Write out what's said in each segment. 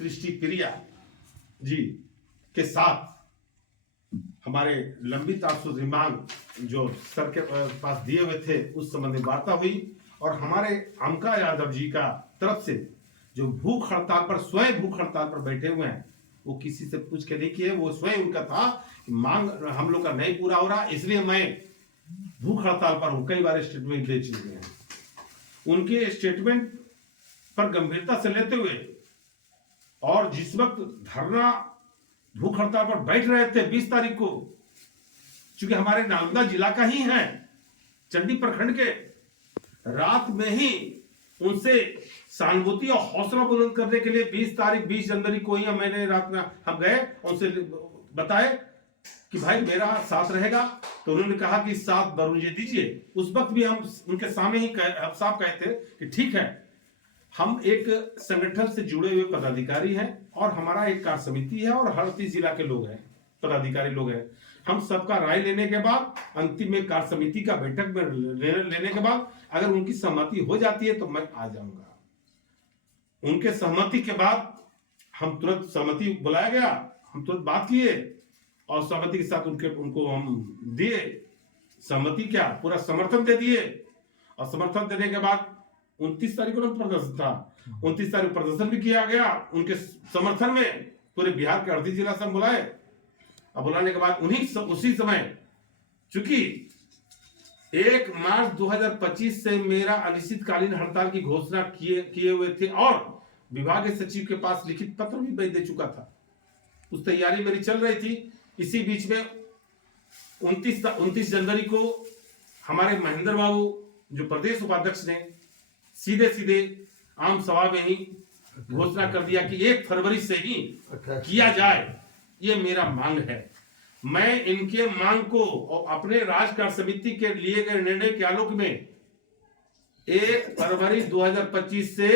सृष्टि प्रिया जी के साथ हमारे लंबित 800 मांग जो सर के पास दिए हुए थे उस संबंधी वार्ता हुई और हमारे अमका यादव जी का तरफ से जो भूख हड़ताल पर स्वयं भूख हड़ताल पर बैठे हुए हैं वो किसी से पूछ के नहीं किए, वो स्वयं उनका था कि मांग हम लोग का नहीं पूरा हो रहा इसलिए मैं भूख हड़ताल पर हूं। कई बार स्टेटमेंट दे चुके हैं। उनके स्टेटमेंट पर गंभीरता से लेते हुए और जिस वक्त धरना भूख हड़ताल पर बैठ रहे थे 20 तारीख को, चूंकि हमारे नालंदा जिला का ही है, चंडी प्रखंड के, रात में ही उनसे सहानुभूति और हौसला बुलंद करने के लिए 20 जनवरी को ही मैंने रात में हम गए, उनसे बताए कि भाई मेरा साथ रहेगा। तो उन्होंने कहा कि साथ वरुण जी दीजिए। उस वक्त भी हम उनके सामने ही हम साफ कहे थे कि ठीक है, हम एक संगठन से जुड़े हुए पदाधिकारी हैं और हमारा एक कार्य समिति है और हर 30 जिला के लोग हैं, पदाधिकारी लोग हैं। हम सबका राय लेने के बाद अंतिम में कार्य समिति का बैठक में लेने के बाद अगर उनकी सहमति हो जाती है तो मैं आ जाऊंगा। उनके सहमति के बाद हम तुरंत सहमति बुलाया गया, हम तुरंत बात किए और सहमति के साथ उनको हम दिए सहमति, क्या पूरा समर्थन दे दिए। और समर्थन देने के बाद 29 तारीख को प्रदर्शन था, 29 तारीख प्रदर्शन भी किया गया उनके समर्थन में। पूरे बिहार के 38 जिला से हम बुलाए और बुलाने के बाद उसी समय, चूंकि 1 मार्च 2025 से मेरा अनिश्चितकालीन हड़ताल की घोषणा किए हुए थे और विभागीय सचिव के पास लिखित पत्र भी भेज दे चुका था, उस तैयारी मेरी चल रही थी। इसी बीच में 29 जनवरी को हमारे महेंद्र बाबू जो प्रदेश उपाध्यक्ष ने सीधे आम सभा में ही घोषणा कर दिया कि 1 फरवरी से ही किया जाए, ये मेरा मांग है। मैं इनके मांग को और अपने राज्य कार्य समिति के लिए गए निर्णय के आलोक में 1 फरवरी 2025 से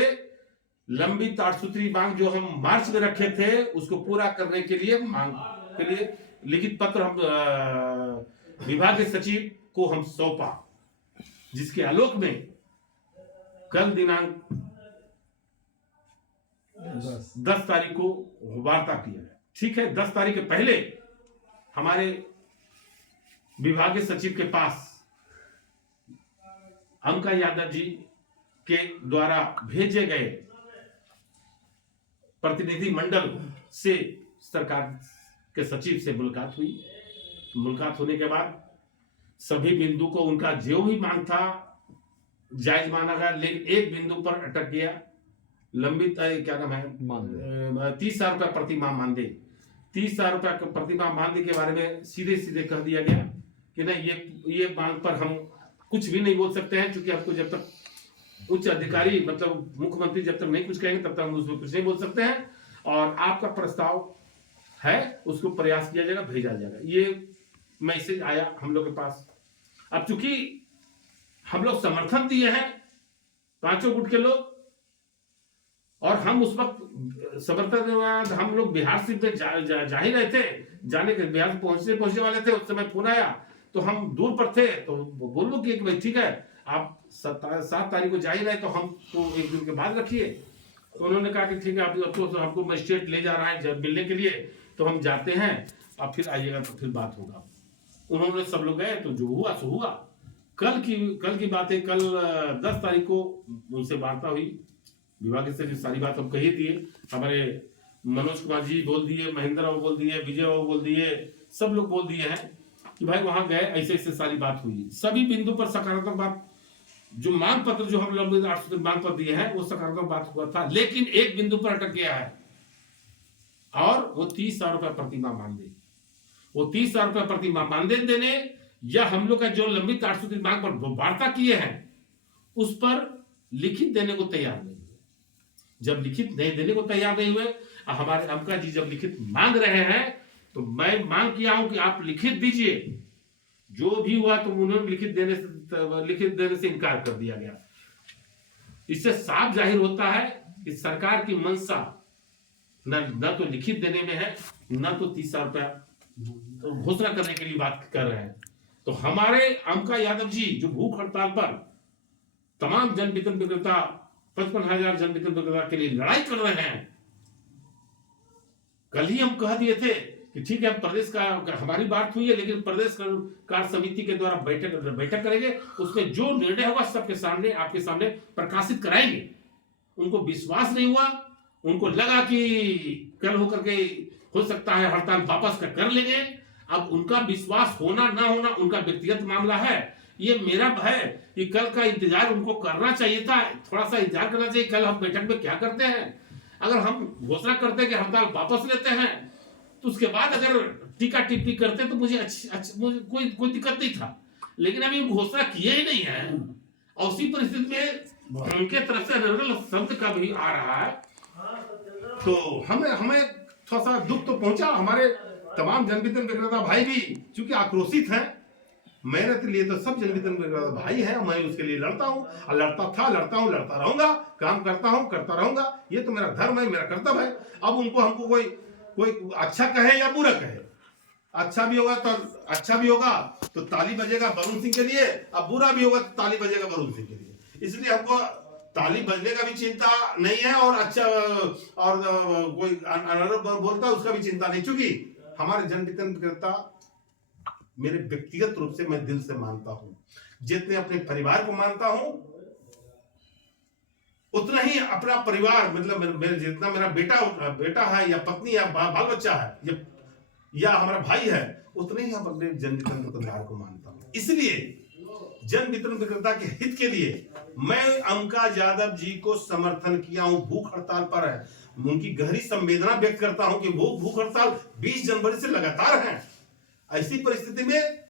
लंबित 8 सूत्री मांग जो हम मार्च में रखे थे उसको पूरा करने के लिए मांग के लिए लिखित पत्र हम विभागीय सचिव को हम सौंपा, जिसके आलोक में कल दिनांक 10 तारीख को वार्ता किया है। ठीक है, 10 तारीख के पहले हमारे विभागीय सचिव के पास अमका यादव जी के द्वारा भेजे गए प्रतिनिधि मंडल से सरकार के सचिव से मुलाकात हुई। मुलाकात होने के बाद सभी बिंदु को उनका जो भी मांग था जायज माना गया, लेकिन एक बिंदु पर अटक गया। लंबित क्या नाम है, 30,000 रुपया प्रति माह मानदेय, 30,000 रुपया प्रति माह मानदेय के बारे में सीधे कह दिया गया कि नहीं, ये मांग पर हम कुछ भी नहीं बोल सकते हैं, क्योंकि हमको जब तक उच्च अधिकारी मतलब मुख्यमंत्री जब तक नहीं कुछ कहेंगे तब तक हम उसमें कुछ नहीं बोल सकते हैं। और आपका प्रस्ताव है उसको प्रयास किया जाएगा, भेजा जाएगा। ये मैसेज आया हम लोग के पास। अब चूंकि हम लोग समर्थन दिए हैं 5 गुट के लोग, और हम उस वक्त समर्थन हम लोग बिहार से जा ही रहे थे, जाने के बिहार से पहुंचने वाले थे। उस समय फोन आया तो हम दूर पर थे, तो बोलो कि भाई ठीक है आप 7 तारीख को जा ही रहे तो हम तो 1 दिन के बाद रखिए। तो उन्होंने कहा कि ठीक है, आप तो हमको मजिस्ट्रेट ले जा रहा है जब मिलने के लिए, तो हम जाते हैं, अब फिर आइएगा तो फिर बात होगा। उन्होंने सब लोग गए, तो जो हुआ सो हुआ। कल की बात है, कल 10 तारीख को उनसे वार्ता हुई, विभाग से जो सारी बात हम कही दिए। हमारे मनोज कुमार जी बोल दिए, महेंद्र बाबू बोल दिए, विजय बाबू बोल दिए, सब लोग बोल दिए हैं कि भाई वहां गए, ऐसे सारी बात हुई। सभी बिंदु पर सकारात्मक बात, जो मांग पत्र जो हम लोग 8 मांग पत्र दिए हैं वो सकारात्मक बात हुआ था, लेकिन एक बिंदु पर अटक गया है और वो 30,000 रुपया प्रति माह मानदेय। वो 30,000 रुपया प्रति माह मानदेय देने या हम लोग का जो लंबित 8 सूत्री मांग पर वार्ता किए हैं उस पर लिखित देने को तैयार नहीं हुए। जब लिखित नहीं देने को तैयार नहीं हुए, हमारे अमका जी जब लिखित मांग रहे हैं तो मैं मांग किया हूं कि आप लिखित दीजिए। जो भी हुआ तो उन्होंने लिखित देने से इनकार कर दिया गया। इससे साफ जाहिर होता है कि सरकार की मंशा न तो लिखित देने में है, न तो 30,000 रुपया घोषणा करने के लिए बात कर रहे हैं। तो हमारे अमका यादव जी जो भूख हड़ताल पर तमाम जन वितरण विक्रेता 55,000 जन वितरण विक्रेता के लिए लड़ाई कर रहे हैं, कल ही हम कह दिए थे कि ठीक है, प्रदेश का हमारी बात हुई है, लेकिन प्रदेश कार्य समिति के द्वारा बैठक करेंगे, उसमें जो निर्णय होगा सबके सामने, आपके सामने प्रकाशित कराएंगे। उनको विश्वास नहीं हुआ, उनको लगा कि कल होकर के हो सकता है हड़ताल वापस कर लेंगे। अब उनका विश्वास होना ना होना उनका व्यक्तिगत मामला है। ये मेरा है कि कल का इंतजार उनको करना चाहिए था, थोड़ा सा इंतजार करना चाहिए। कल हम बैठक में क्या करते हैं, अगर हम घोषणा करते हैं कि हड़ताल वापस लेते हैं, तो उसके बाद अगर टीका टिप्पणी करते तो मुझे मुझे कोई दिक्कत नहीं था। लेकिन अभी घोषणा किए ही नहीं है, और उसी परिस्थिति में उनके तरफ से निर्मल शब्द का भी आ रहा है, तो हमें थोड़ा सा दुख तो पहुंचा। हमारे तमाम जनवितरण विक्रेता भाई भी चूंकि आक्रोशित हैं, मेहनत के लिए तो सब जनवितरण विक्रेता भाई हैं, मैं उसके लिए लड़ता हूं, और लड़ता था, लड़ता हूं, लड़ता रहूंगा, काम करता हूं, करता रहूंगा। ये तो मेरा धर्म है, मेरा कर्तव्य है। अब हमको कोई अच्छा कहे या बुरा कहे, अच्छा भी होगा तो ताली बजेगा वरुण सिंह के लिए, अब बुरा भी होगा तो ताली बजेगा वरुण सिंह के लिए। इसलिए हमको ताली बजने का भी चिंता नहीं है, और अच्छा और कोई अनारोप बोलता है उसका भी चिंता नहीं, क्योंकि हमारे जनवितरण विक्रेता मेरे व्यक्तिगत रूप से मैं दिल से मानता हूं, जितने अपने परिवार को मानता हूं उतना ही अपना परिवार, मतलब मेरे जितना मेरा बेटा है या पत्नी या बाल बच्चा है या हमारा भाई है, उतने ही हम अपने जन वितरण विक्रेता को मानता हूं। इसलिए जन वितरण विक्रेता के हित के लिए मैं अमका यादव जी को समर्थन किया हूं। भूख हड़ताल पर है, उनकी गहरी संवेदना व्यक्त करता हूं कि वो भूख हड़ताल 20 जनवरी से लगातार है। ऐसी परिस्थिति में